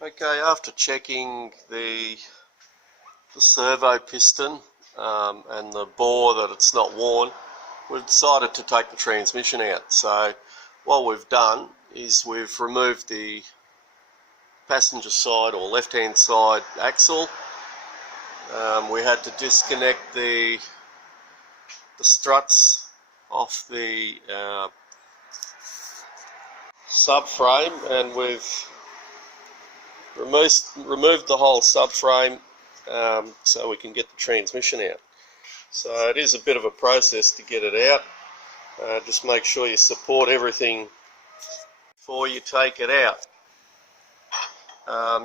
Okay, after checking the servo piston and the bore that it's not worn, we've decided to take the transmission out. So what we've done is we've removed the passenger side or left hand side axle. We had to disconnect the struts off the subframe, and we've removed the whole subframe so we can get the transmission out. So it is a bit of a process to get it out. Just make sure you support everything before you take it out.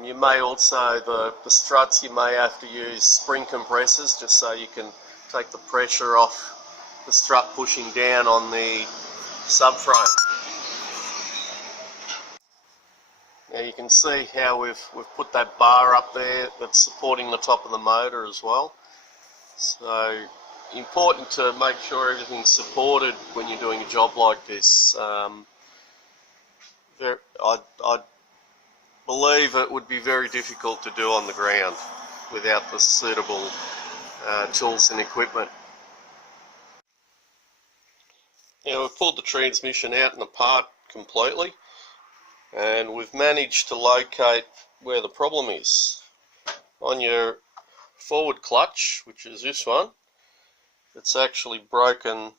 You may also, the struts, you may have to use spring compressors just so you can take the pressure off the strut pushing down on the subframe. Now you can see how we've put that bar up there that's supporting the top of the motor as well. So important to make sure everything's supported when you're doing a job like this. I believe it would be very difficult to do on the ground without the suitable tools and equipment. Now we've pulled the transmission out and apart completely, and we've managed to locate where the problem is. On your forward clutch, which is this one, it's actually broken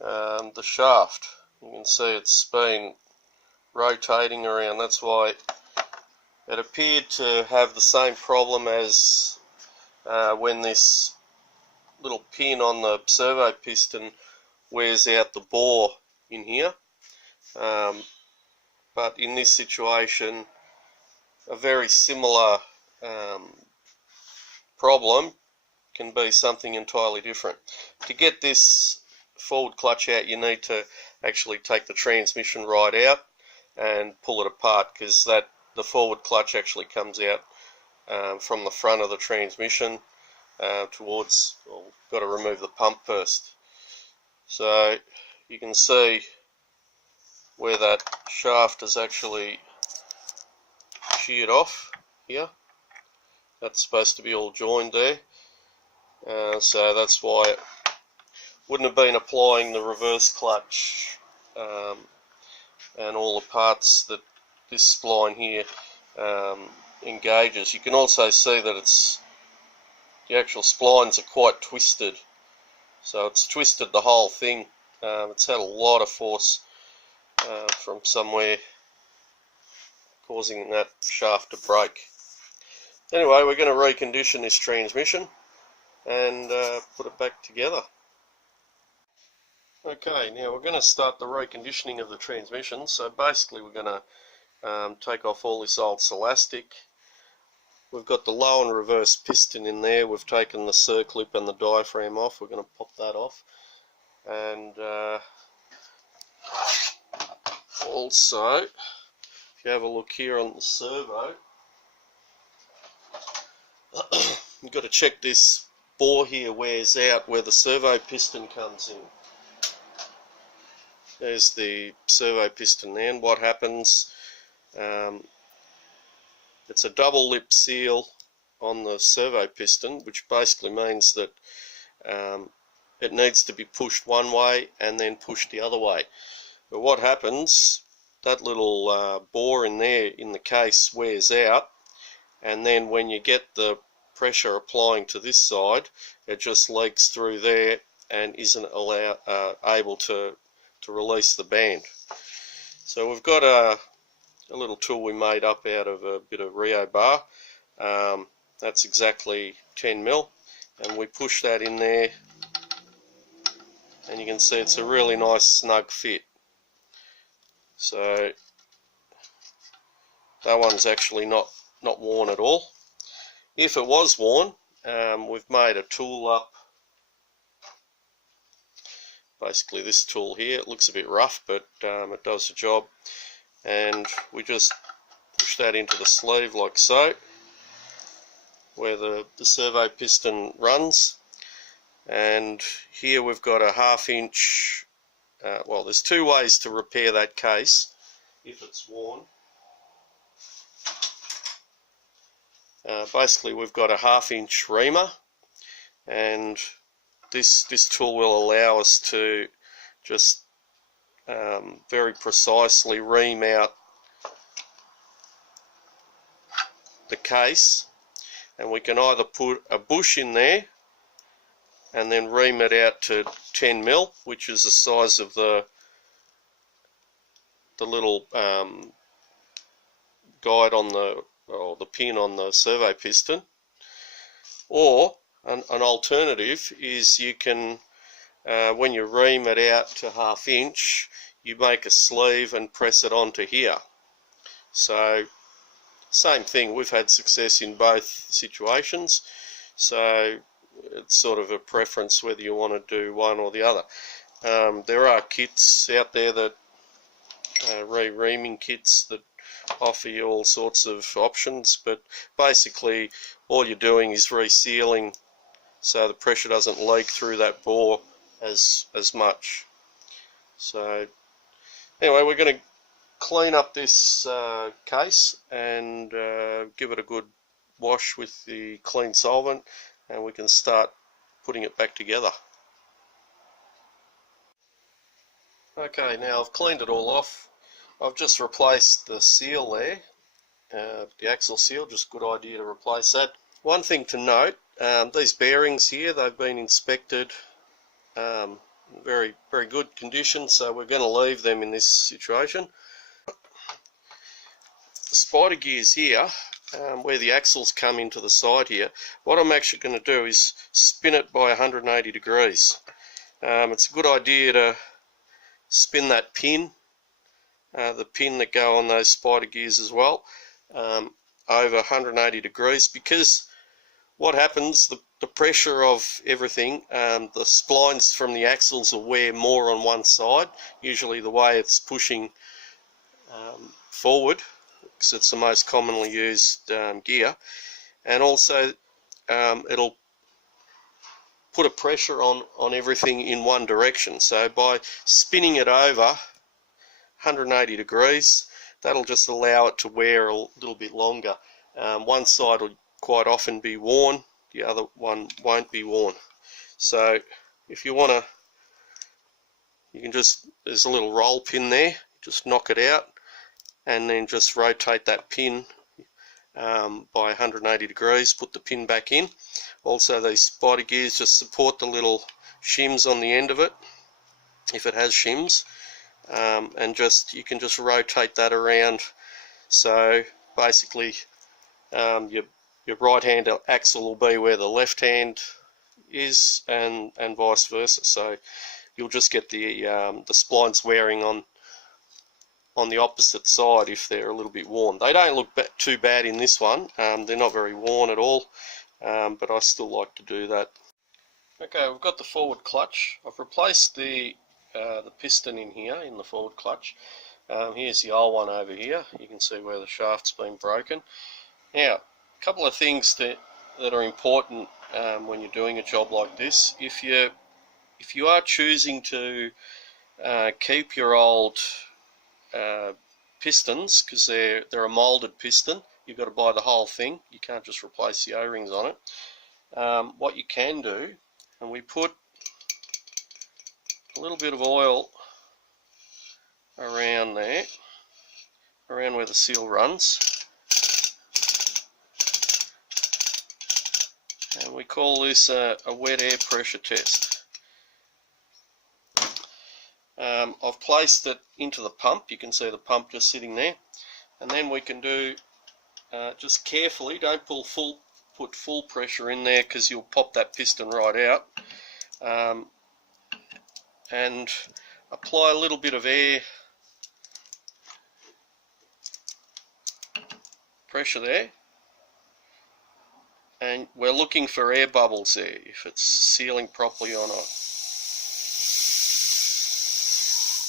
the shaft. You can see it's been rotating around. That's why it appeared to have the same problem as when this little pin on the servo piston wears out the bore in here. But in this situation, a very similar problem can be something entirely different. To get this forward clutch out, you need to actually take the transmission right out and pull it apart, because the forward clutch actually comes out from the front of the transmission towards, well, we've got to remove the pump first. So you can see where that shaft is actually sheared off here. That's supposed to be all joined there. So that's why it wouldn't have been applying the reverse clutch and all the parts that this spline here engages. You can also see that the actual splines are quite twisted. So it's twisted the whole thing. It's had a lot of force from somewhere, causing that shaft to break. Anyway, we're going to recondition this transmission and put it back together. Okay, now we're going to start the reconditioning of the transmission. So basically we're going to take off all this old Celastic. We've got the low and reverse piston in there. We've taken the circlip and the diaphragm off. We're going to pop that off. And also, if you have a look here on the servo, you've got to check this bore here wears out where the servo piston comes in. There's the servo piston there, and what happens, it's a double lip seal on the servo piston, which basically means that it needs to be pushed one way and then pushed the other way. But what happens, that little bore in there in the case wears out, and then when you get the pressure applying to this side, it just leaks through there and isn't able to release the band. So we've got a little tool we made up out of a bit of Rio bar. That's exactly 10mm, and we push that in there, and you can see it's a really nice snug fit. So that one's actually not worn at all. If it was worn, we've made a tool up, basically this tool here. It looks a bit rough, but it does the job, and we just push that into the sleeve like so, where the servo piston runs. And here we've got a 1/2 inch, well, there's two ways to repair that case if it's worn. Basically we've got a 1/2 inch reamer, and this tool will allow us to just very precisely ream out the case, and we can either put a bush in there and then ream it out to 10mm, which is the size of the little guide on the pin on the servo piston. Or an alternative is you can, when you ream it out to 1/2 inch, you make a sleeve and press it onto here. So same thing, we've had success in both situations, so it's sort of a preference whether you want to do one or the other. There are kits out there that re-reaming kits that offer you all sorts of options, but basically all you're doing is resealing so the pressure doesn't leak through that bore as much. So anyway, we're going to clean up this case and give it a good wash with the clean solvent, and we can start putting it back together. Okay, now I've cleaned it all off. I've just replaced the seal there, the axle seal. Just a good idea to replace that. One thing to note, these bearings here, they've been inspected, very good condition, so we're going to leave them in this situation. The spider gears here, where the axles come into the side here, what I'm actually going to do is spin it by 180 degrees. It's a good idea to spin that pin, the pin that go on those spider gears as well, over 180 degrees, because what happens, the pressure of everything, the splines from the axles will wear more on one side, usually the way it's pushing forward, because it's the most commonly used gear, and also it'll put a pressure on everything in one direction. So by spinning it over 180 degrees, that'll just allow it to wear a little bit longer. One side will quite often be worn, the other one won't be worn. So if you want to, you can just, there's a little roll pin there, just knock it out and then just rotate that pin by 180 degrees, put the pin back in. Also these spider gears just support the little shims on the end of it, if it has shims, and just, you can just rotate that around, so basically your right hand axle will be where the left hand is, and vice versa. So you'll just get the splines wearing on the opposite side if they're a little bit worn. They don't look too bad in this one, they're not very worn at all, but I still like to do that. Okay, we've got the forward clutch. I've replaced the piston in here, in the forward clutch. Here's the old one over here. You can see where the shaft's been broken. Now, a couple of things that are important when you're doing a job like this. If you are choosing to keep your old pistons, because they're a moulded piston, you've got to buy the whole thing. You can't just replace the O-rings on it. What you can do, and we put a little bit of oil around there, around where the seal runs, and we call this a wet air pressure test. I've placed it into the pump. You can see the pump just sitting there, and then we can do, just carefully, don't put full pressure in there because you'll pop that piston right out, and apply a little bit of air pressure there, and we're looking for air bubbles there, if it's sealing properly or not.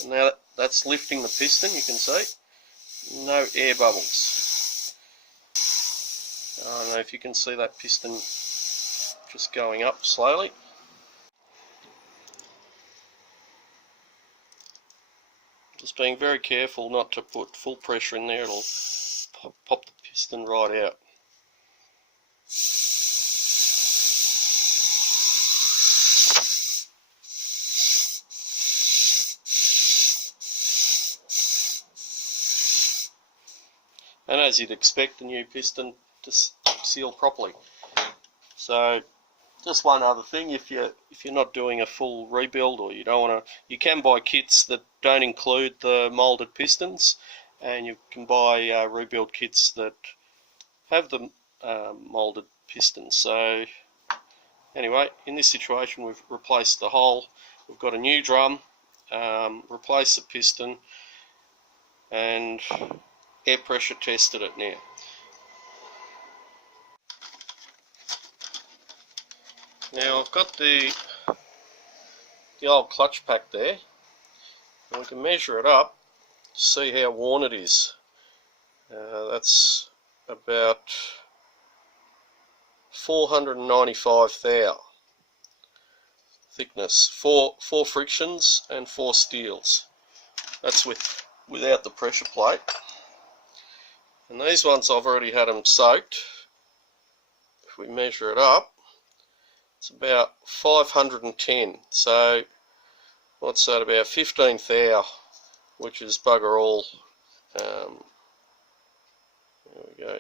And now that's lifting the piston, you can see, no air bubbles. I don't know if you can see that piston just going up slowly. Just being very careful not to put full pressure in there, it'll pop the piston right out. And as you'd expect, the new piston to seal properly. So just one other thing, if you're not doing a full rebuild, or you don't want to, you can buy kits that don't include the moulded pistons, and you can buy rebuild kits that have the moulded pistons. So anyway, in this situation we've replaced the hole, we've got a new drum, replaced the piston, and air pressure tested it now. Now I've got the old clutch pack there, and we can measure it up to see how worn it is. That's about 495 thou thickness, four frictions and 4 steels. That's without the pressure plate. And these ones I've already had them soaked. If we measure it up, it's about 510. So what's that, about 15 thou, which is bugger all. There we go.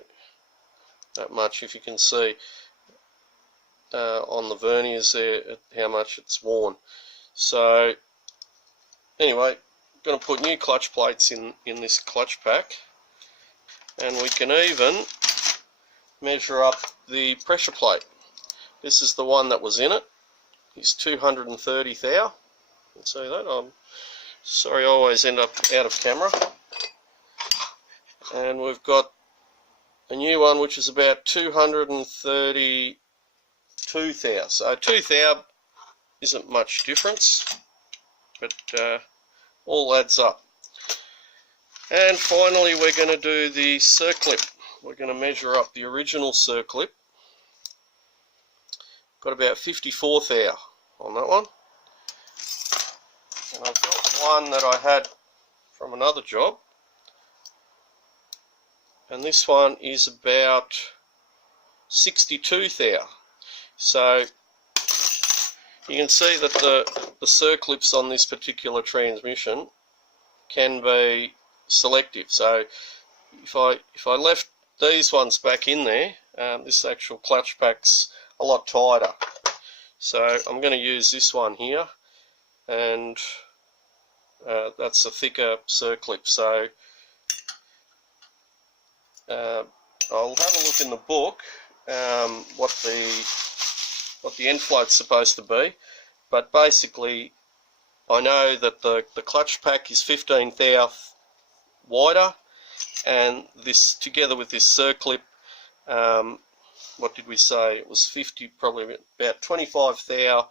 That much, if you can see on the verniers there how much it's worn. So anyway, I'm going to put new clutch plates in this clutch pack, and we can even measure up the pressure plate. This is the one that was in it. It's 230 thou. You can see that. I'm sorry, I always end up out of camera. And we've got a new one which is about 232 thou. So 2 thou isn't much difference, but all adds up. And finally we're going to do the circlip. We're going to measure up the original circlip. Got about 54 thou on that one. And I've got one that I had from another job, and this one is about 62 thou. So you can see that the circlips on this particular transmission can be selective. So if I left these ones back in there, this actual clutch pack's a lot tighter. So I'm going to use this one here, and that's a thicker circlip. So I'll have a look in the book what the end float's supposed to be, but basically I know that the clutch pack is 15 thou wider, and this together with this circlip, what did we say, it was 50, probably about 25 thou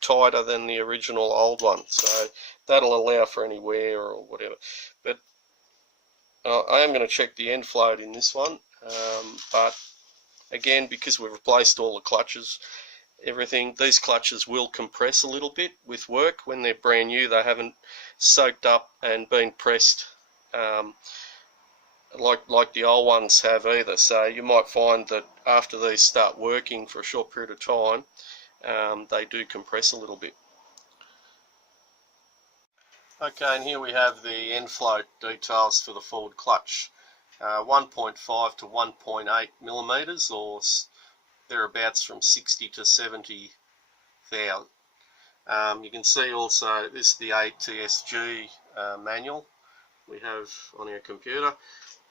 tighter than the original old one. So that'll allow for any wear or whatever. But I am going to check the end float in this one, but again, because we've replaced all the clutches, everything, these clutches will compress a little bit with work. When they're brand new, they haven't soaked up and been pressed like the old ones have either. So you might find that after these start working for a short period of time, they do compress a little bit. Okay, and here we have the end float details for the forward clutch. 1.5 to 1.8 millimeters, or thereabouts from 60 to 70 thou. You can see also this is the ATSG manual we have on our computer.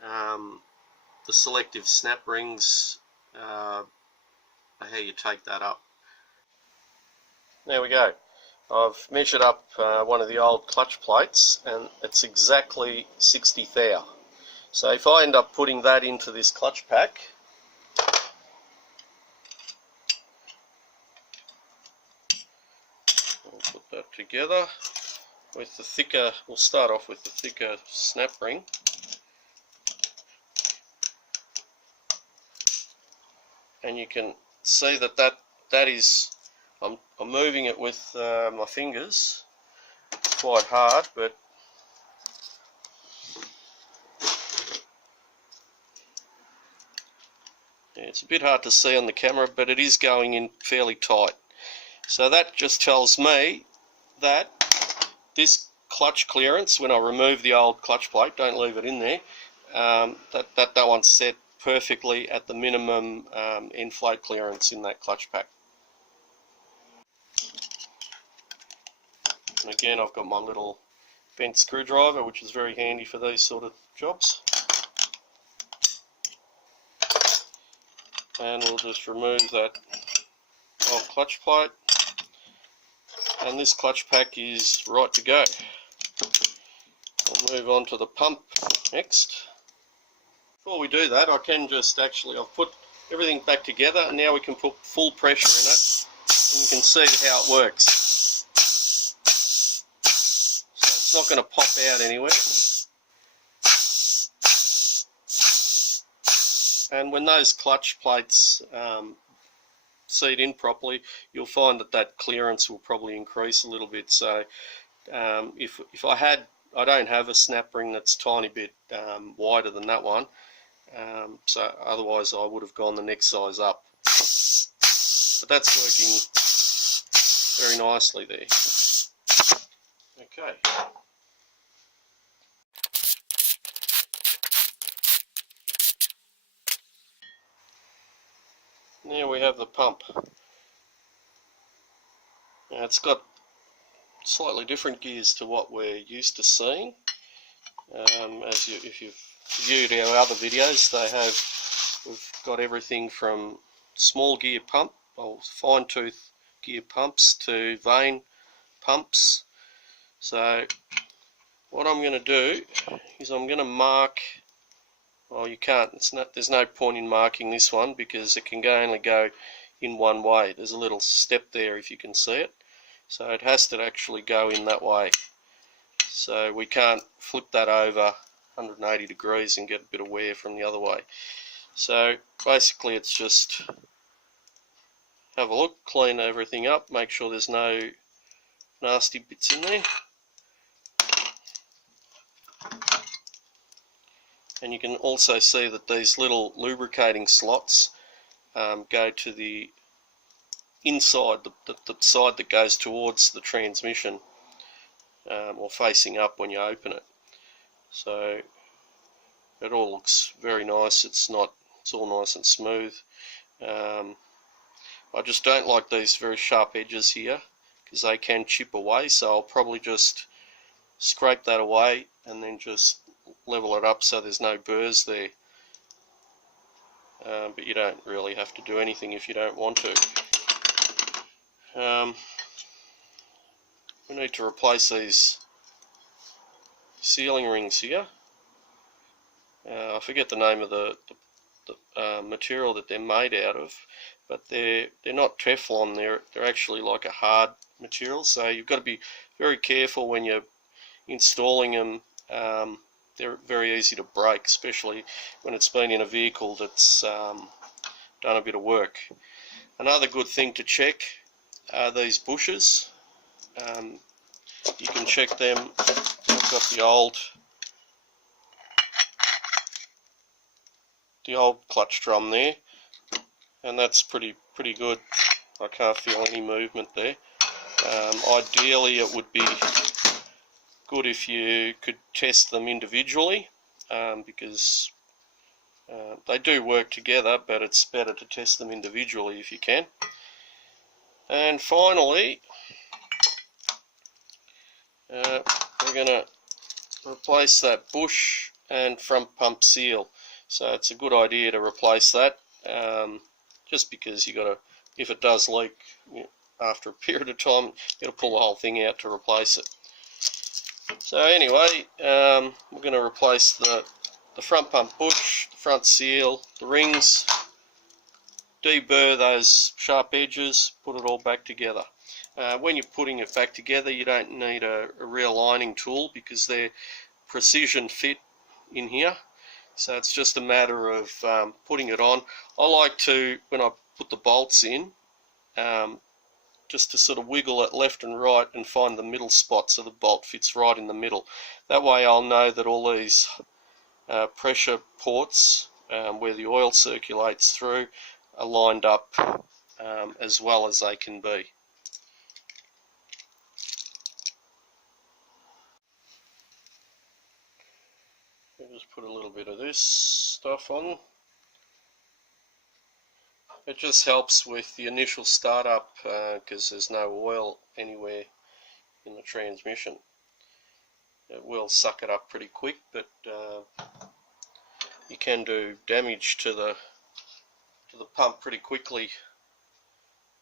The selective snap rings are how you take that up. There we go. I've measured up one of the old clutch plates, and it's exactly 60 thou. So if I end up putting that into this clutch pack, I'll put that together with the thicker, we'll start off with the thicker snap ring. And you can see that is, I'm moving it with my fingers quite hard, but It's a bit hard to see on the camera, but it is going in fairly tight. So that just tells me that this clutch clearance, when I remove the old clutch plate, don't leave it in there, that one's set perfectly at the minimum end float clearance in that clutch pack. And again, I've got my little bent screwdriver, which is very handy for these sort of jobs. And we'll just remove that old clutch plate, and this clutch pack is right to go. We'll move on to the pump next. Before we do that, I can just actually, I've put everything back together, and now we can put full pressure in it, and you can see how it works. So it's not going to pop out anywhere. And when those clutch plates seat in properly, you'll find that that clearance will probably increase a little bit. So if I don't have a snap ring that's a tiny bit wider than that one, so otherwise I would have gone the next size up. But that's working very nicely there. Okay. Now we have the pump. Now it's got slightly different gears to what we're used to seeing. If you've viewed our other videos, we've got everything from small gear pump, or fine tooth gear pumps, to vane pumps. So what I'm going to do is I'm going to mark. Well, you can't. There's no point in marking this one because it can only go in one way. There's a little step there if you can see it. So it has to actually go in that way. So we can't flip that over 180 degrees and get a bit of wear from the other way. So basically it's just have a look, clean everything up, make sure there's no nasty bits in there. And you can also see that these little lubricating slots go to the inside, the side that goes towards the transmission, or facing up when you open it. So it all looks very nice. It's all nice and smooth. I just don't like these very sharp edges here because they can chip away, so I'll probably just scrape that away and then just level it up so there's no burrs there. But you don't really have to do anything if you don't want to. We need to replace these sealing rings here. I forget the name of the material that they're made out of, but they're not Teflon. They're actually like a hard material. So you've got to be very careful when you're installing them. They're very easy to break, especially when it's been in a vehicle that's done a bit of work. Another good thing to check are these bushes. You can check them. I've got the old clutch drum there, and that's pretty good. I can't feel any movement there. Ideally it would be good if you could test them individually, because they do work together, but it's better to test them individually if you can. And finally, we're going to replace that bush and front pump seal. So it's a good idea to replace that, just because you got to, if it does leak, after a period of time, you got to pull the whole thing out to replace it. So anyway, we're going to replace the front pump bush, the front seal, the rings, deburr those sharp edges, put it all back together. When you're putting it back together, you don't need a realigning tool because they're precision fit in here. So it's just a matter of putting it on. I like to, when I put the bolts in, just to sort of wiggle it left and right and find the middle spot so the bolt fits right in the middle. That way I'll know that all these pressure ports where the oil circulates through are lined up as well as they can be. We'll just put a little bit of this stuff on. It just helps with the initial startup because there's no oil anywhere in the transmission. It will suck it up pretty quick, but you can do damage to the pump pretty quickly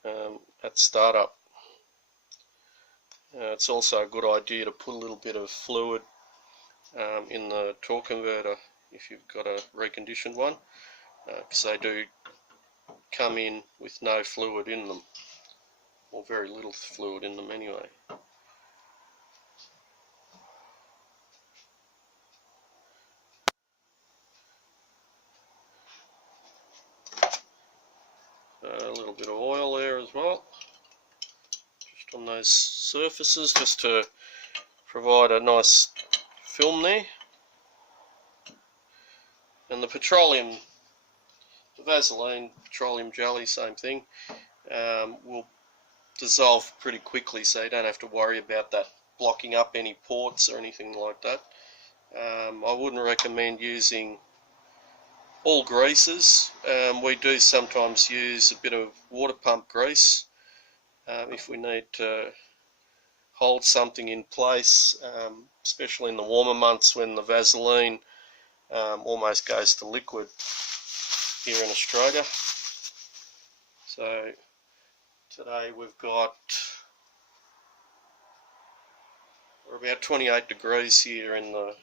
at startup. It's also a good idea to put a little bit of fluid in the torque converter if you've got a reconditioned one, because they do come in with no fluid in them, or very little fluid in them anyway. A little bit of oil there as well, just on those surfaces, just to provide a nice film there. And the petroleum, the Vaseline, petroleum jelly, same thing, will dissolve pretty quickly, so you don't have to worry about that blocking up any ports or anything like that. I wouldn't recommend using all greases. We do sometimes use a bit of water pump grease if we need to hold something in place, especially in the warmer months when the Vaseline almost goes to liquid here in Australia. So today we're about 28 degrees here in our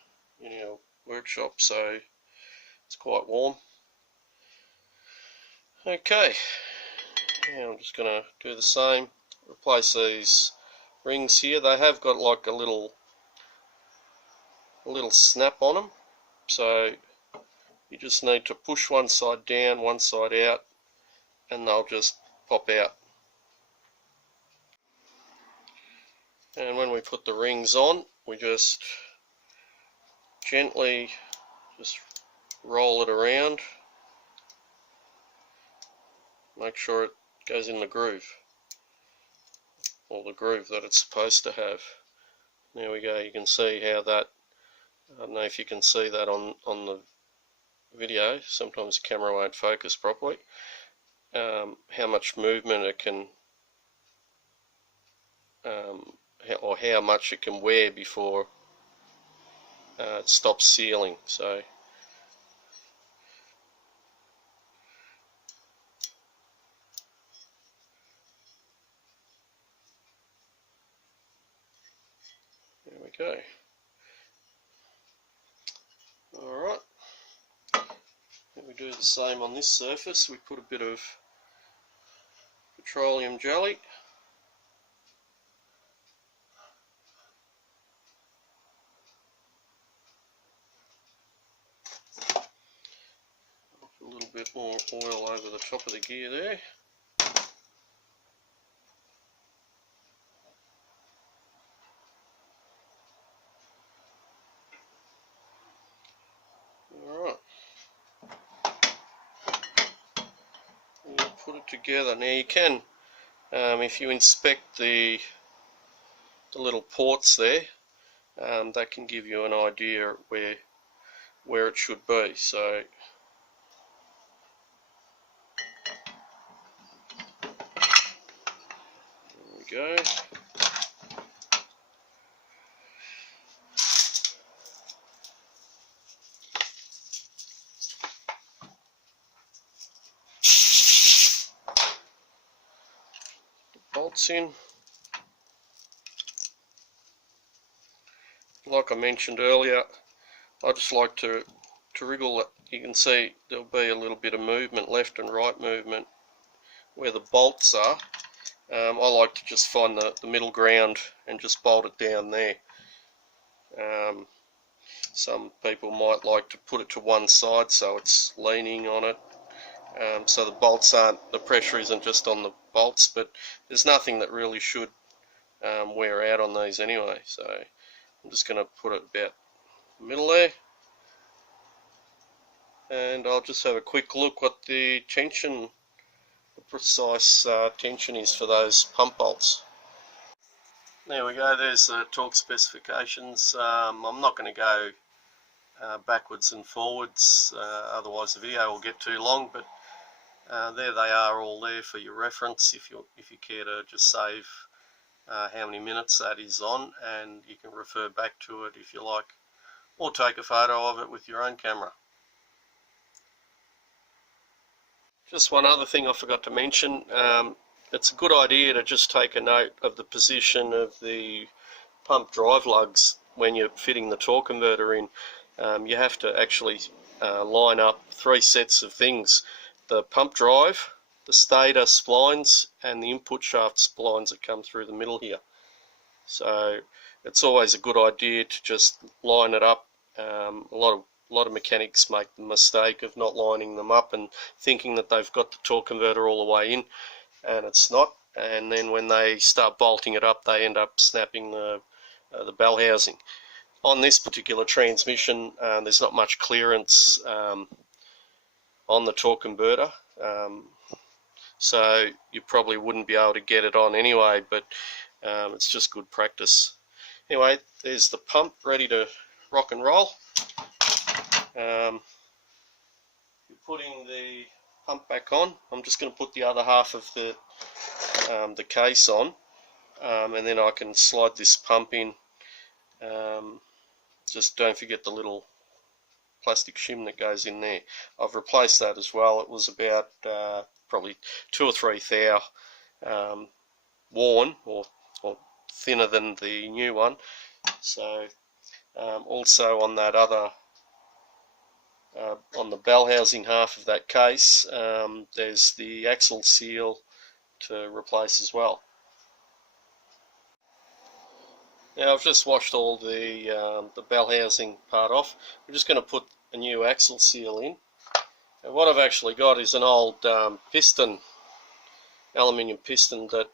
workshop, so it's quite warm. Okay, now I'm just going to do the same, replace these rings here. They have got like a little snap on them, so you just need to push one side down, one side out, and they'll just pop out. And when we put the rings on, we just gently just roll it around, make sure it goes in the groove, or the groove that it's supposed to have. There we go. You can see how that, I don't know if you can see that on the video, sometimes the camera won't focus properly, how much movement it can, or how much it can wear before it stops sealing. So there we go. Alright, we do the same on this surface. We put a bit of petroleum jelly. A little bit more oil over the top of the gear there. Alright. We'll put it together. Now you can, if you inspect the little ports there, that can give you an idea where it should be. So there we go. Bolts in. Like I mentioned earlier, I just like to wriggle it. You can see there'll be a little bit of movement, left and right movement, where the bolts are. I like to just find the middle ground and just bolt it down there. Some people might like to put it to one side so it's leaning on it, so the bolts the pressure isn't just on the bolts, but there's nothing that really should wear out on these anyway. So I'm just going to put it about the middle there. and I'll just have a quick look what the tension, the precise tension is for those pump bolts. There we go, there's the torque specifications. I'm not going to go backwards and forwards, otherwise the video will get too long, but there they are, all there for your reference if you care to just save how many minutes that is on, and you can refer back to it if you like, or take a photo of it with your own camera. Just one other thing I forgot to mention, it's a good idea to just take a note of the position of the pump drive lugs when you're fitting the torque converter in. You have to actually line up 3 sets of things: the pump drive, the stator splines, and the input shaft splines that come through the middle here. So it's always a good idea to just line it up. A lot of mechanics make the mistake of not lining them up and thinking that they've got the torque converter all the way in, and it's not. And then when they start bolting it up, they end up snapping the bell housing. On this particular transmission, there's not much clearance on the torque converter, so you probably wouldn't be able to get it on anyway, but it's just good practice. Anyway, there's the pump ready to rock and roll. You're putting the pump back on. I'm just going to put the other half of the case on, and then I can slide this pump in. Just don't forget the little plastic shim that goes in there. I've replaced that as well. It was about probably 2 or 3 thou worn, or thinner than the new one. So also on that other on the bell housing half of that case, there's the axle seal to replace as well. Now I've just washed all the bell housing part off. I'm just going to put a new axle seal in. And what I've actually got is an old piston, aluminium piston, that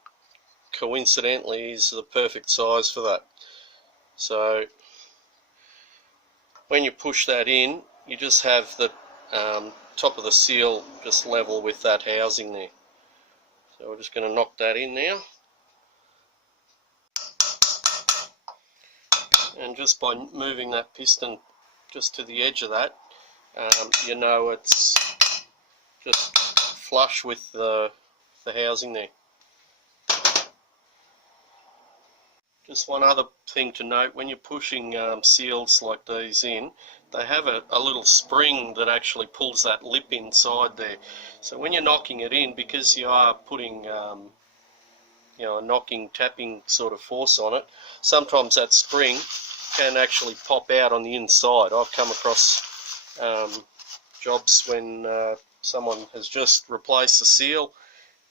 coincidentally is the perfect size for that. So when you push that in, you just have the top of the seal just level with that housing there. So we're just going to knock that in now. And just by moving that piston just to the edge of that, you know it's just flush with the housing there. Just one other thing to note, when you're pushing seals like these in, they have a little spring that actually pulls that lip inside there. So when you're knocking it in, because you are putting you know, a knocking, tapping sort of force on it, sometimes that spring can actually pop out on the inside. I've come across jobs when someone has just replaced the seal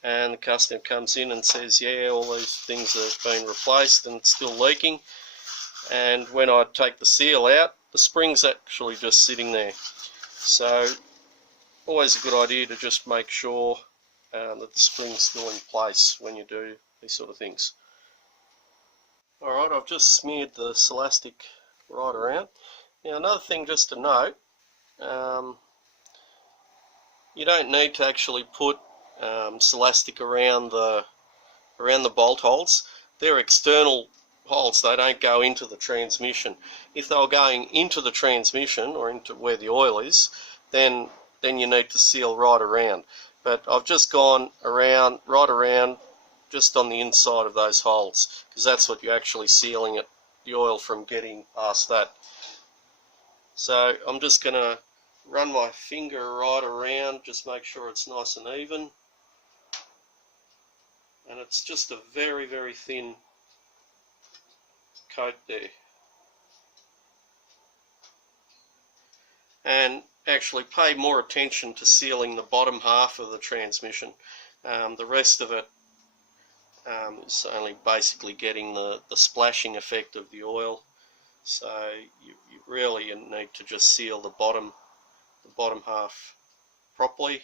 and the customer comes in and says, yeah, all these things have been replaced and it's still leaking, and when I take the seal out, the spring's actually just sitting there. So always a good idea to just make sure that the spring's still in place when you do these sort of things. Alright, I've just smeared the Celastic right around. Now another thing just to note, you don't need to actually put Celastic around the bolt holes. They're external holes, they don't go into the transmission. If they were going into the transmission or into where the oil is, then you need to seal right around. But I've just gone around, right around, just on the inside of those holes, because that's what you're actually sealing it, the oil from getting past that. So I'm just going to run my finger right around, just make sure it's nice and even. And it's just a very, very thin coat there. And actually pay more attention to sealing the bottom half of the transmission. The rest of it is only basically getting the splashing effect of the oil. So you really need to just seal the bottom half properly.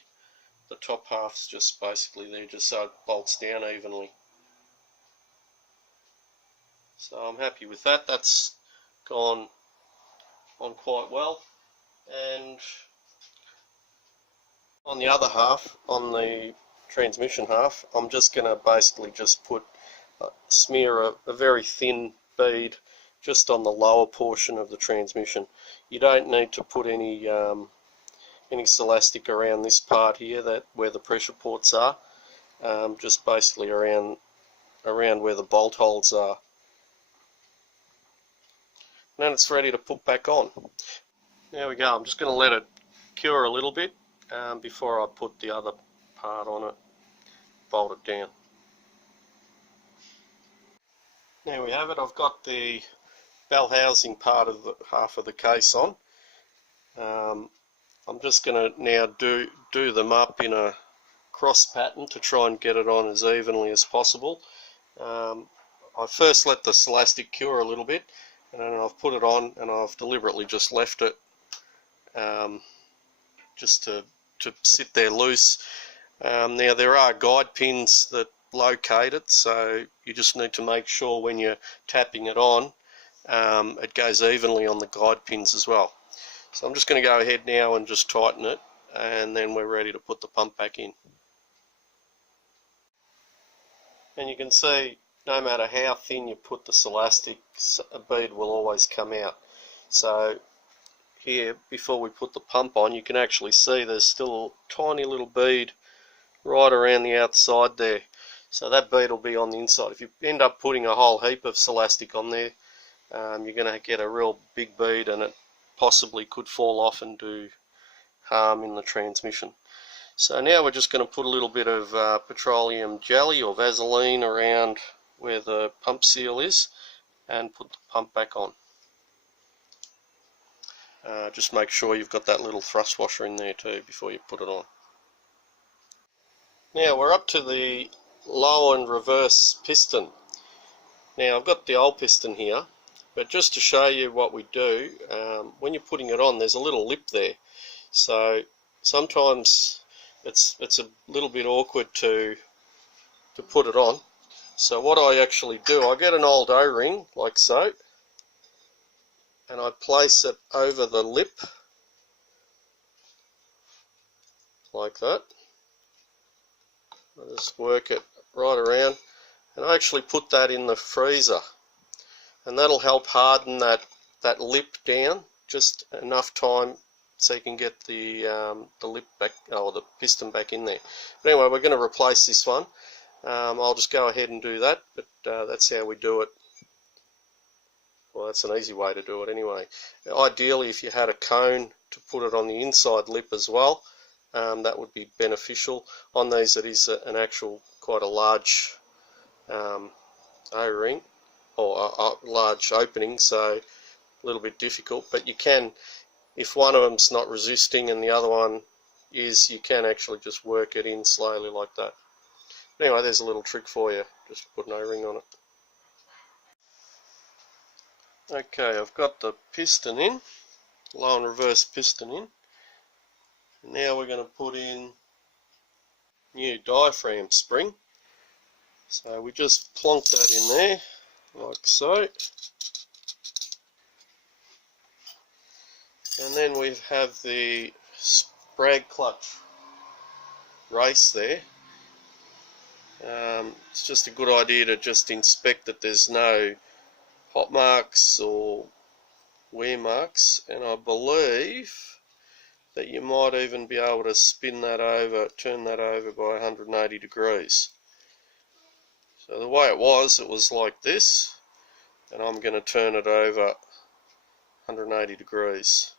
The top half's just basically there just so it bolts down evenly. So I'm happy with that. That's gone on quite well. And On the other half, on the transmission half, I'm just going to basically just smear a very thin bead just on the lower portion of the transmission. You don't need to put any Celastic around this part here, where the pressure ports are, just basically around where the bolt holes are. And then it's ready to put back on. There we go. I'm just going to let it cure a little bit before I put the other part on it, bolt it down. There we have it. I've got the bell housing part of the half of the case on. I'm just going to now do them up in a cross pattern to try and get it on as evenly as possible. I first let the Celastic cure a little bit, and then I've put it on, and I've deliberately just left it just to sit there loose. Now there are guide pins that locate it, so you just need to make sure when you're tapping it on, it goes evenly on the guide pins as well. So I'm just going to go ahead now and just tighten it, and then we're ready to put the pump back in. And you can see, no matter how thin you put the Celastic, a bead will always come out. So here, before we put the pump on, you can actually see there's still a tiny little bead right around the outside there. So that bead will be on the inside. If you end up putting a whole heap of Celastic on there, you're going to get a real big bead, and it possibly could fall off and do harm in the transmission. So now we're just going to put a little bit of petroleum jelly or Vaseline around where the pump seal is and put the pump back on. Just make sure you've got that little thrust washer in there too before you put it on. Now we're up to the low and reverse piston. Now I've got the old piston here, but just to show you what we do, when you're putting it on, there's a little lip there. So sometimes it's a little bit awkward to put it on. So what I actually do, I get an old O-ring like so, and I place it over the lip like that. I just work it right around, and I actually put that in the freezer, and that'll help harden that lip down just enough time so you can get the lip back, or the piston back in there. But anyway, we're going to replace this one. I'll just go ahead and do that, but that's how we do it. Well, that's an easy way to do it anyway. Ideally, if you had a cone to put it on the inside lip as well, that would be beneficial. On these it is an actual quite a large O-ring, or a large opening, so a little bit difficult, but you can, if one of them's not resisting and the other one is, you can actually just work it in slowly like that. Anyway, there's a little trick for you, just put an O-ring on it. Okay, I've got the piston in, low and reverse piston in. Now we're going to put in new diaphragm spring. So we just plonk that in there, like so. And then we have the sprag clutch race there. It's just a good idea to just inspect that there's no hot marks or wear marks, and I believe that you might even be able to spin that over, turn that over by 180 degrees. So the way it was like this, and I'm going to turn it over 180 degrees.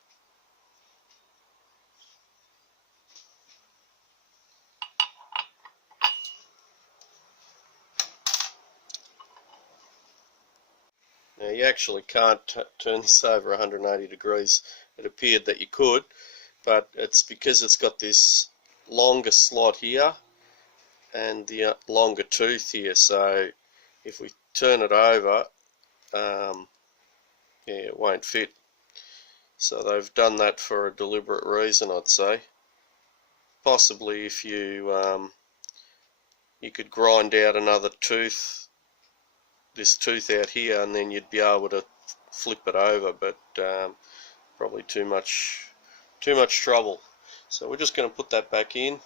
Now you actually can't turn this over 180 degrees. It appeared that you could, but it's because it's got this longer slot here and the longer tooth here, so if we turn it over, yeah, it won't fit. So they've done that for a deliberate reason, I'd say. Possibly if you you could grind out another tooth, this tooth out here, and then you'd be able to flip it over, but probably too much trouble. So we're just going to put that back in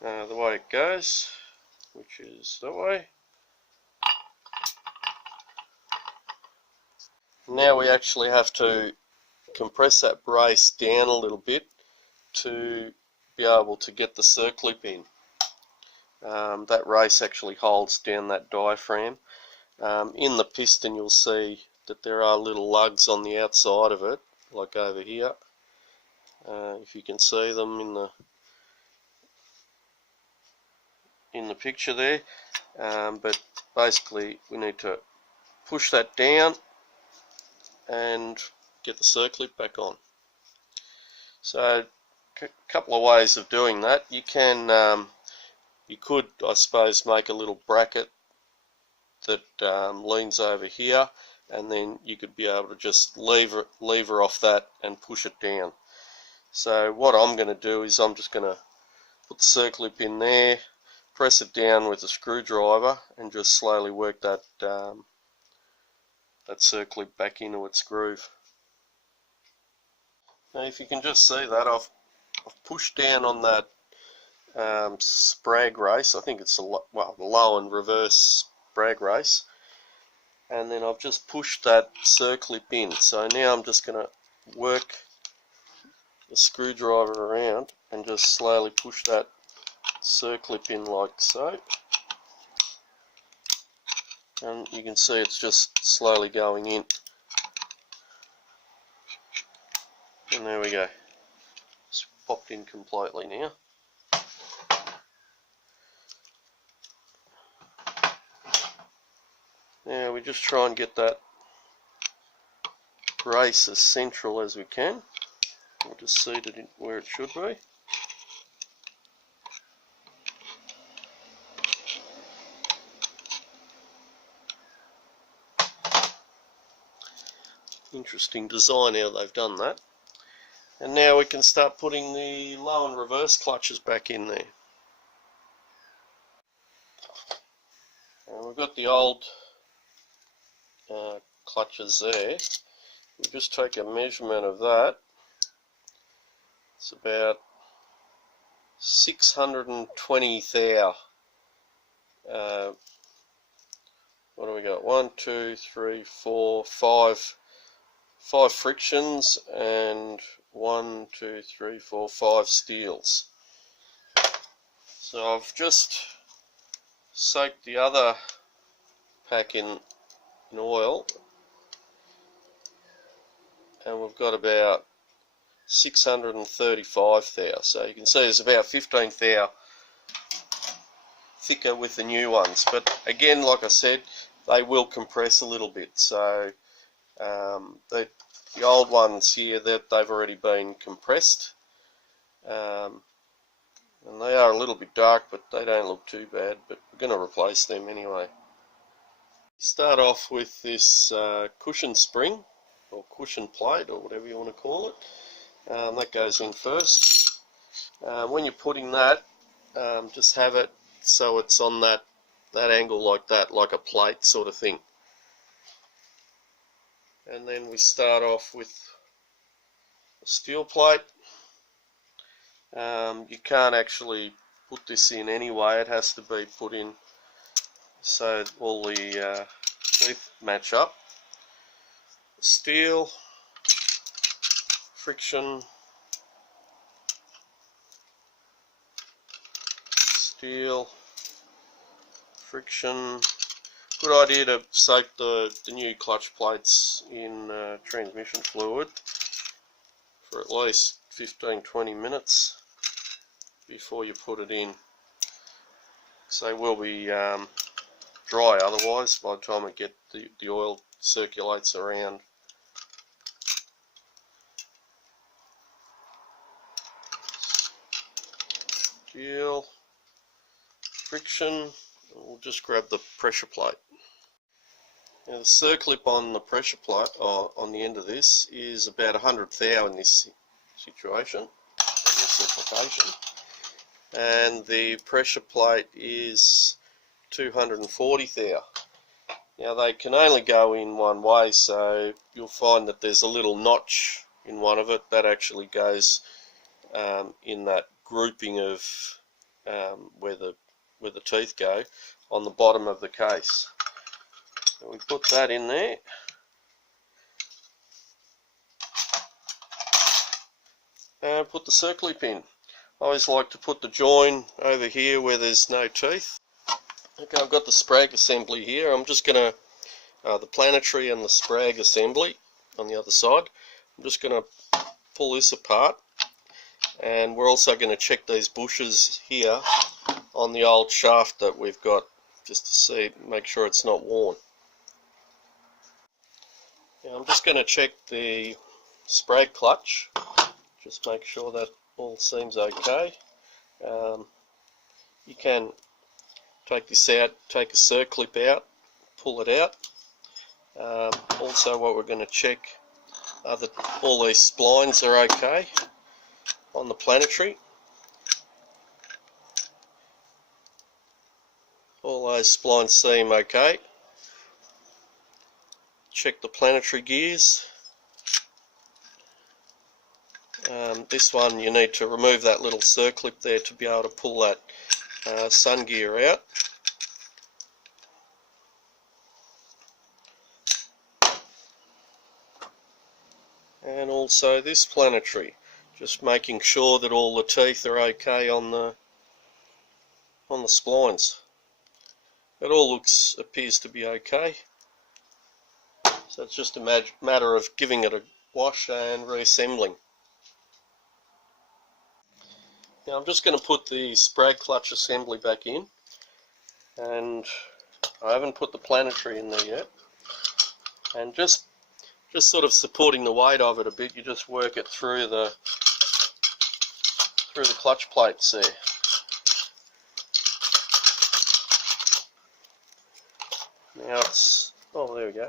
the way it goes, which is that way. Now we actually have to compress that brace down a little bit to be able to get the circlip in. That race actually holds down that diaphragm. In the piston you'll see that there are little lugs on the outside of it, like over here. If you can see them in the picture there. But basically we need to push that down and get the circlip back on. So a couple of ways of doing that. You can you could, I suppose, make a little bracket that leans over here, and then you could be able to just lever off that and push it down. So what I'm going to do is I'm just going to put the circlip in there, press it down with a screwdriver, and just slowly work that that circlip back into its groove. Now if you can just see that I've pushed down on that sprag race. I think it's the low and reverse sprag race, and then I've just pushed that circlip in. So now I'm just going to work the screwdriver around and just slowly push that circlip in like so, and you can see it's just slowly going in, and there we go, it's popped in completely now. Now we just try and get that brace as central as we can. We'll just seat it in where it should be. Interesting design how they've done that. And now we can start putting the low and reverse clutches back in there. And we've got the old clutches there. We'll just take a measurement of that. It's about 620 thou. What do we got? 1, 2, 3, 4, 5 frictions and 1, 2, 3, 4, 5 steels. So I've just soaked the other pack in oil, and we've got about 635 thou. So you can see it's about 15 thou thicker with the new ones, but again, like I said, they will compress a little bit. So the old ones here, that they've already been compressed, and they are a little bit dark, but they don't look too bad, but we're going to replace them anyway. Start off with this cushion spring or cushion plate or whatever you want to call it. That goes in first. When you're putting that, just have it so it's on that angle like that, like a plate sort of thing. And then we start off with a steel plate. You can't actually put this in anyway, it has to be put in so all the teeth match up. Steel, friction, steel, friction. Good idea to soak the new clutch plates in transmission fluid for at least 15-20 minutes before you put it in, so they will be dry otherwise by the time the oil circulates around. Steel, friction, we'll just grab the pressure plate. Now the circlip on the pressure plate, on the end of this, is about 100 thou in this situation, in this application, and the pressure plate is 240 thou. Now they can only go in one way, so you'll find that there's a little notch in one of it that actually goes in that grouping of where the teeth go on the bottom of the case. So we put that in there. And put the circlip in. I always like to put the join over here where there's no teeth. Okay, I've got the sprag assembly here. I'm just going to, the planetary and the sprag assembly on the other side. I'm just going to pull this apart, and we're also going to check these bushes here on the old shaft that we've got, just to see, make sure it's not worn. Now I'm just going to check the sprag clutch, just make sure that all seems okay. You can take this out, take a circlip out, pull it out. Also what we're going to check are that all these splines are okay on the planetary. All those splines seem okay. Check the planetary gears. This one you need to remove that little circlip there to be able to pull that sun gear out. And also this planetary, just making sure that all the teeth are okay on the splines. It all appears to be okay. So it's just a matter of giving it a wash and reassembling. Now I'm just going to put the sprag clutch assembly back in, and I haven't put the planetary in there yet. And just sort of supporting the weight of it a bit, you just work it through the clutch plates there. Now it's, oh, there we go.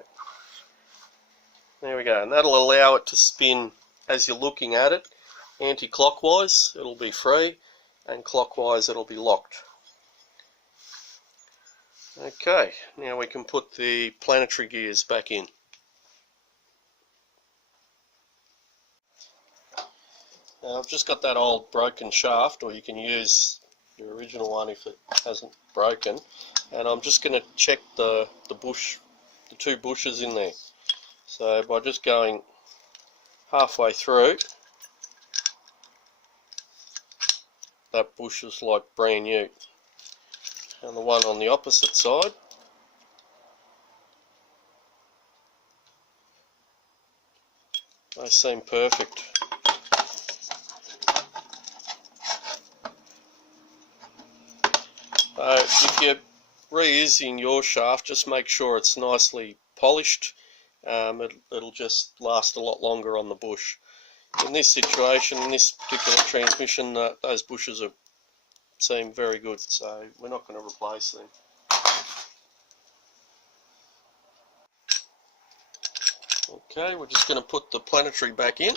There we go, and that'll allow it to spin as you're looking at it. Anti-clockwise it'll be free, and clockwise it'll be locked. Okay, now we can put the planetary gears back in. Now I've just got that old broken shaft, or you can use your original one if it hasn't broken, and I'm just going to check the two bushes in there. So by just going halfway through, that bush is like brand new, and the one on the opposite side, they seem perfect. If you're reusing your shaft, just make sure it's nicely polished. It'll just last a lot longer on the bush. In this situation, in this particular transmission, those bushes seem very good, so we're not going to replace them. Okay, we're just going to put the planetary back in.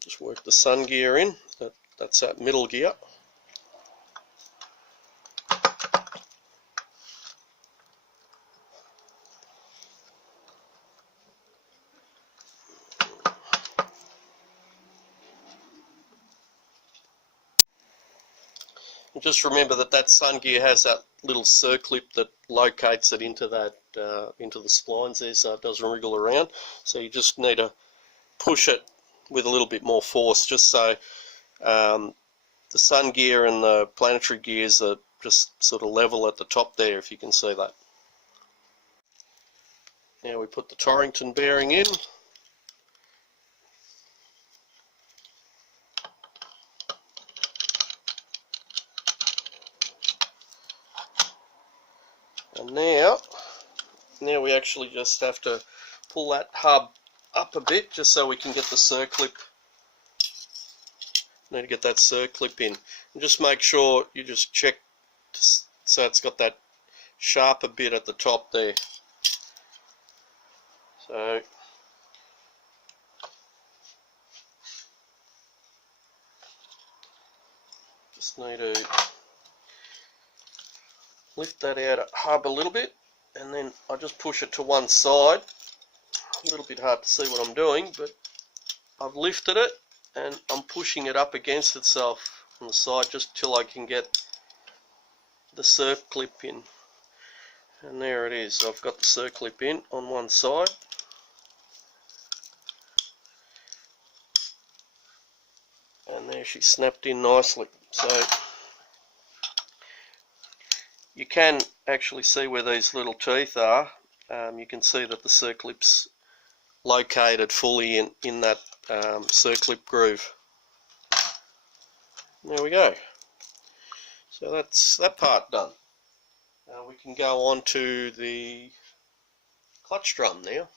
Just work the sun gear in, that's that middle gear. And just remember that sun gear has that little circlip that locates it into into the splines there, so it doesn't wriggle around. So you just need to push it with a little bit more force, just so the sun gear and the planetary gears are just sort of level at the top there, if you can see that. Now we put the Torrington bearing in. And now we actually just have to pull that hub up a bit, just so we can get the circlip. Need to get that circlip in, and just make sure you just check so it's got that sharper bit at the top there. So just need to lift that out hub a little bit, and then I just push it to one side. A little bit hard to see what I'm doing, but I've lifted it and I'm pushing it up against itself on the side just till I can get the circlip in. And there it is. I've got the circlip in on one side. And there she snapped in nicely. So you can actually see where these little teeth are. You can see that the circlip's located fully in that circlip groove. There we go. So that's that part done. We can go on to the clutch drum now.